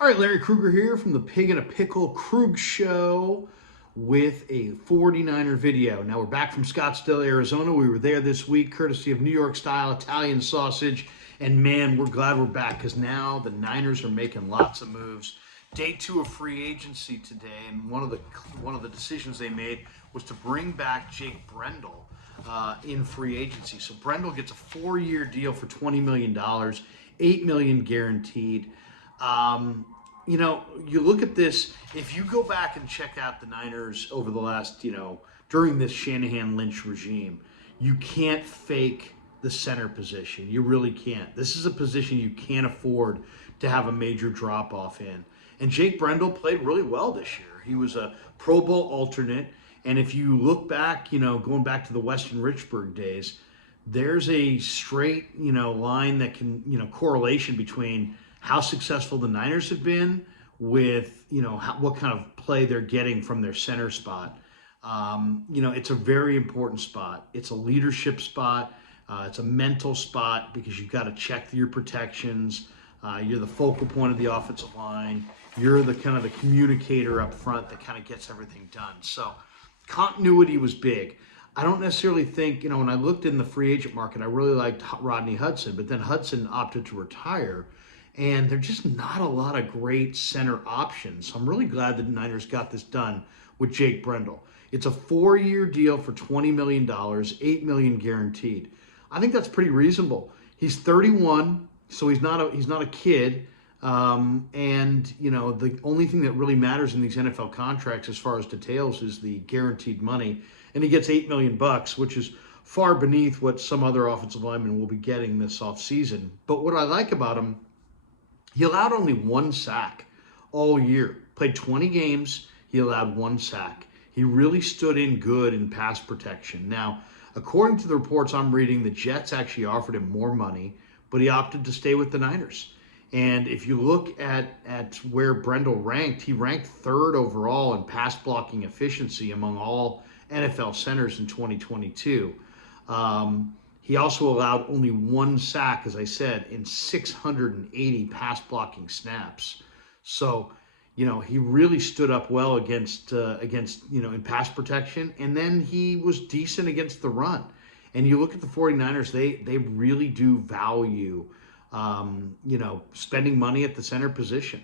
All right, Larry Krueger here from the Pig in a Pickle Krug Show with a 49er video. Now we're back from Scottsdale, Arizona. We were there this week courtesy of New York style Italian sausage. And man, we're glad we're back because now the Niners are making lots of moves. Day 2 of free agency today, and one of the decisions they made was to bring back Jake Brendel in free agency. So Brendel gets a 4-year deal for $20 million, $8 million guaranteed. You look at this, if you go back and check out the Niners over the last, during this Shanahan-Lynch regime, you can't fake the center position. You really can't. This is a position you can't afford to have a major drop-off in. And Jake Brendel played really well this year. He was a Pro Bowl alternate. And if you look back, going back to the Weston Richburg days, there's a straight, line that can, correlation between how successful the Niners have been with, what kind of play they're getting from their center spot. It's a very important spot. It's a leadership spot. It's a mental spot because you've got to check your protections. You're the focal point of the offensive line. You're the kind of the communicator up front that kind of gets everything done. So continuity was big. I don't necessarily think, when I looked in the free agent market, I really liked Rodney Hudson, but then Hudson opted to retire. And there's just not a lot of great center options. So I'm really glad that the Niners got this done with Jake Brendel. It's a 4-year deal for $20 million, $8 million guaranteed. I think that's pretty reasonable. He's 31, so he's not a kid. The only thing that really matters in these NFL contracts as far as details is the guaranteed money. And he gets $8 million, which is far beneath what some other offensive linemen will be getting this offseason. But what I like about him, he allowed only 1 sack all year. Played 20 games, he allowed 1 sack. He really stood in good in pass protection. Now, according to the reports I'm reading, the Jets actually offered him more money, but he opted to stay with the Niners. And if you look at where Brendel ranked, he ranked 3rd overall in pass blocking efficiency among all NFL centers in 2022. He also allowed only 1 sack, as I said, in 680 pass blocking snaps. So, he really stood up well against in pass protection. And then he was decent against the run. And you look at the 49ers, they really do value, spending money at the center position.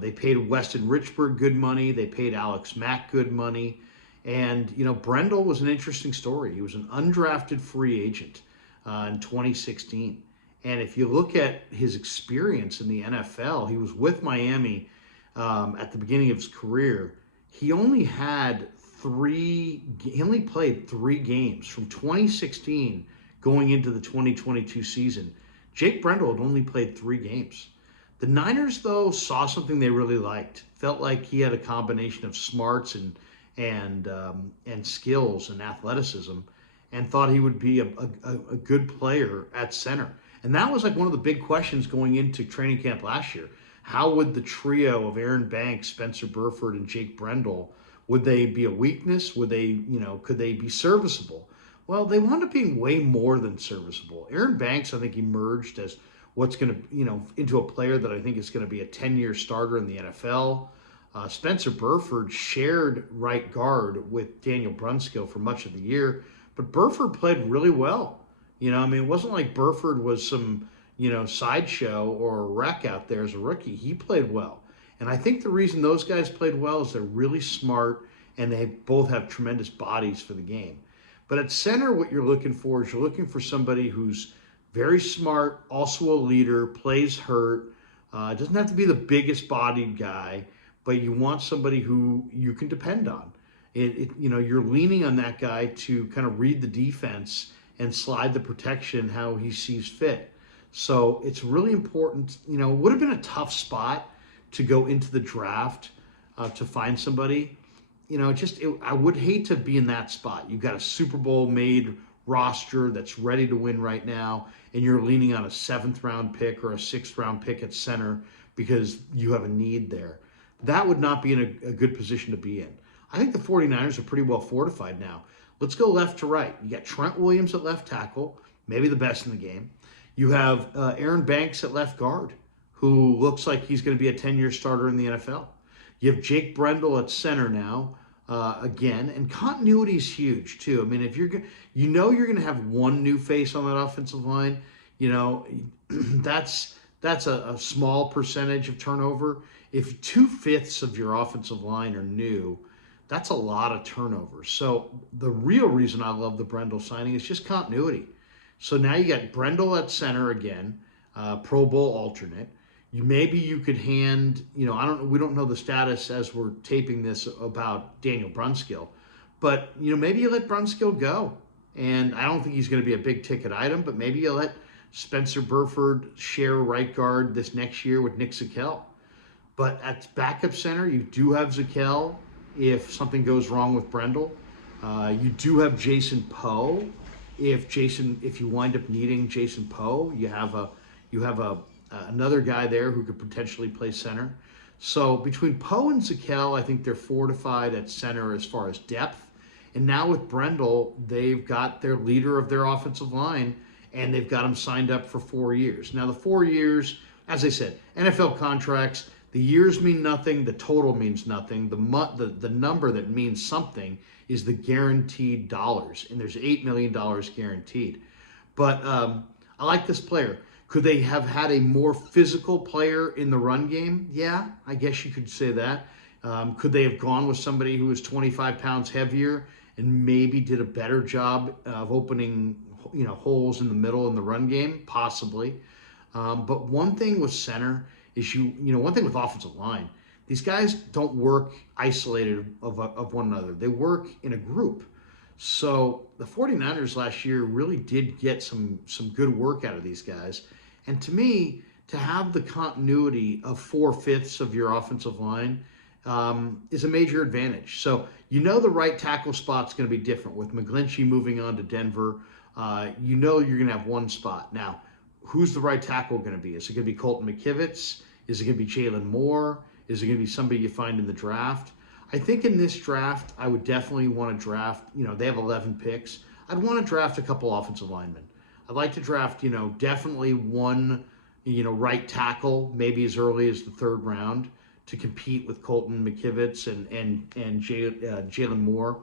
They paid Weston Richburg good money. They paid Alex Mack good money. And, Brendel was an interesting story. He was an undrafted free agent in 2016. And if you look at his experience in the NFL, he was with Miami at the beginning of his career. He only played 3 games from 2016 going into the 2022 season. Jake Brendel had only played 3 games. The Niners, though, saw something they really liked. Felt like he had a combination of smarts and skills and athleticism, and thought he would be a good player at center. And that was like one of the big questions going into training camp last year. How would the trio of Aaron Banks, Spencer Burford, and Jake Brendel, would they be a weakness? Would they, could they be serviceable? Well, they wound up being way more than serviceable. Aaron Banks, I think, emerged as what's going to, into a player that I think is going to be a 10-year starter in the NFL. Spencer Burford shared right guard with Daniel Brunskill for much of the year, but Burford played really well. It wasn't like Burford was some, sideshow or a wreck out there as a rookie. He played well. And I think the reason those guys played well is they're really smart and they both have tremendous bodies for the game. But at center, what you're looking for is you're looking for somebody who's very smart, also a leader, plays hurt, doesn't have to be the biggest bodied guy, but you want somebody who you can depend on. You're leaning on that guy to kind of read the defense and slide the protection how he sees fit. So it's really important. It would have been a tough spot to go into the draft to find somebody. I would hate to be in that spot. You've got a Super Bowl made roster that's ready to win right now, and you're leaning on a 7th round pick or a 6th round pick at center because you have a need there. That would not be in a good position to be in. I think the 49ers are pretty well fortified now. Let's go left to right. You got Trent Williams at left tackle, maybe the best in the game. You have Aaron Banks at left guard, who looks like he's going to be a 10-year starter in the NFL. You have Jake Brendel at center now, again, and continuity is huge too. I mean, if you're you're going to have one new face on that offensive line, you know, that's a small percentage of turnover. If 2/5 of your offensive line are new, that's a lot of turnover. So the real reason I love the Brendel signing is just continuity. So now you got Brendel at center again, Pro Bowl alternate. Maybe you could hand, we don't know the status as we're taping this about Daniel Brunskill, but maybe you let Brunskill go. And I don't think he's going to be a big ticket item, but maybe you let Spencer Burford share right guard this next year with Nick Zakelj. But at backup center, you do have Zakelj if something goes wrong with Brendel. You do have Jason Poe. If you wind up needing Jason Poe, you have another guy there who could potentially play center. So between Poe and Zakelj, I think they're fortified at center as far as depth. And now with Brendel, they've got their leader of their offensive line, and they've got him signed up for 4 years. Now the 4 years, as I said, NFL contracts, the years mean nothing, the total means nothing. The number that means something is the guaranteed dollars, and there's $8 million guaranteed. But I like this player. Could they have had a more physical player in the run game? Yeah, I guess you could say that. Could they have gone with somebody who was 25 pounds heavier and maybe did a better job of opening, holes in the middle in the run game? Possibly. But one thing with center is one thing with offensive line, these guys don't work isolated of one another. They work in a group. So the 49ers last year really did get some good work out of these guys. And to me, to have the continuity of 4/5 of your offensive line is a major advantage. So the right tackle spot's going to be different. With McGlinchey moving on to Denver, you're going to have one spot. Now, who's the right tackle going to be? Is it going to be Colton McKivitz? Is it going to be Jalen Moore? Is it going to be somebody you find in the draft? I think in this draft, I would definitely want to draft, they have 11 picks. I'd want to draft a couple offensive linemen. I'd like to draft, definitely one, right tackle, maybe as early as the 3rd round to compete with Colton McKivitz and Jalen Moore.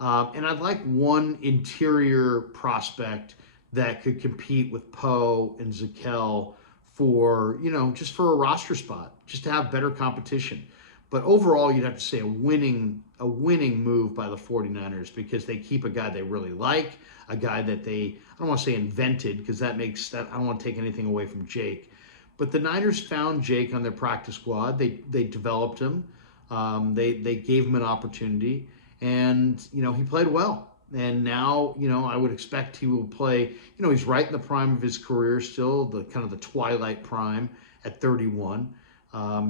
And I'd like one interior prospect that could compete with Poe and Zakelj for, just for a roster spot, just to have better competition. But overall, you'd have to say a winning move by the 49ers because they keep a guy they really like, a guy that I don't want to say invented because I don't want to take anything away from Jake. But the Niners found Jake on their practice squad. They developed him. They gave him an opportunity, and he played well. And now, I would expect he will play. He's right in the prime of his career still, the kind of the twilight prime at 31.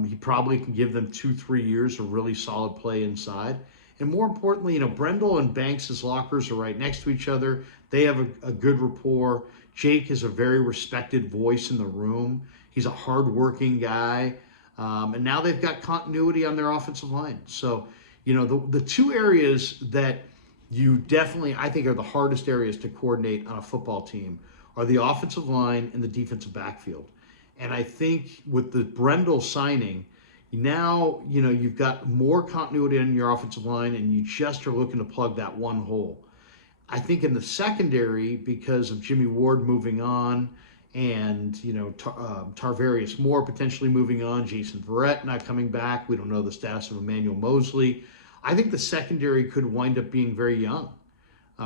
He probably can give them 2-3 years of really solid play inside. And more importantly, Brendel and Banks' lockers are right next to each other. They have a good rapport. Jake is a very respected voice in the room. He's a hardworking guy. And now they've got continuity on their offensive line. So, the two areas that you definitely, I think, are the hardest areas to coordinate on a football team are the offensive line and the defensive backfield. And I think with the Brendel signing, now, you've got more continuity on your offensive line and you just are looking to plug that one hole. I think in the secondary, because of Jimmy Ward moving on and, Tarvarius Moore potentially moving on, Jason Verrett not coming back, we don't know the status of Emmanuel Mosley. I think the secondary could wind up being very young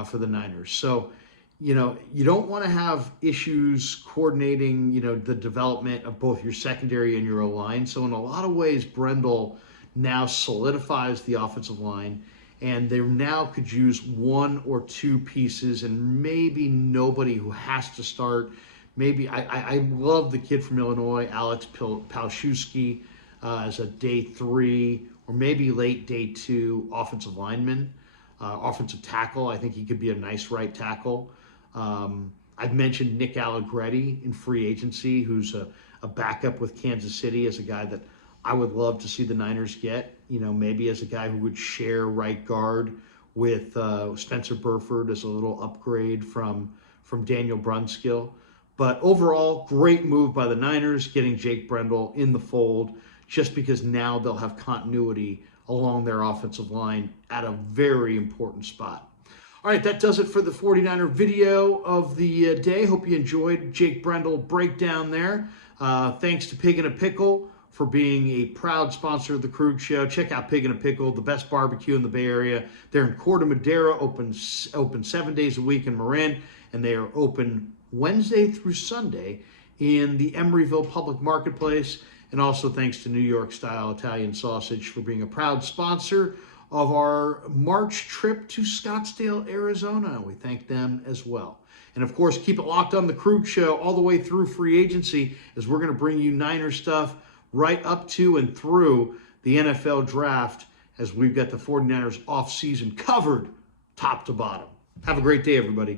for the Niners. So, you don't want to have issues coordinating, the development of both your secondary and your O-line. So in a lot of ways, Brendel now solidifies the offensive line, and they now could use 1 or 2 pieces and maybe nobody who has to start. Maybe I love the kid from Illinois, Alex Palszewski, as a day 3 or maybe late day 2 offensive lineman, offensive tackle. I think he could be a nice right tackle. I've mentioned Nick Allegretti in free agency, who's a backup with Kansas City, as a guy that I would love to see the Niners get, maybe as a guy who would share right guard with Spencer Burford as a little upgrade from Daniel Brunskill. But overall, great move by the Niners getting Jake Brendel in the fold, just because now they'll have continuity along their offensive line at a very important spot. All right, that does it for the 49er video of the day. Hope you enjoyed Jake Brendel breakdown there. Thanks to Pig in a Pickle for being a proud sponsor of the Krug Show. Check out Pig in a Pickle, the best barbecue in the Bay Area. They're in Corte Madera, open 7 days a week in Marin, and they are open Wednesday through Sunday in the Emeryville Public Marketplace. And also thanks to New York Style Italian Sausage for being a proud sponsor of our March trip to Scottsdale, Arizona. We thank them as well. And of course, keep it locked on the Krug Show all the way through free agency, as we're going to bring you Niner stuff right up to and through the NFL draft, as we've got the 49ers off-season covered top to bottom. Have a great day, everybody.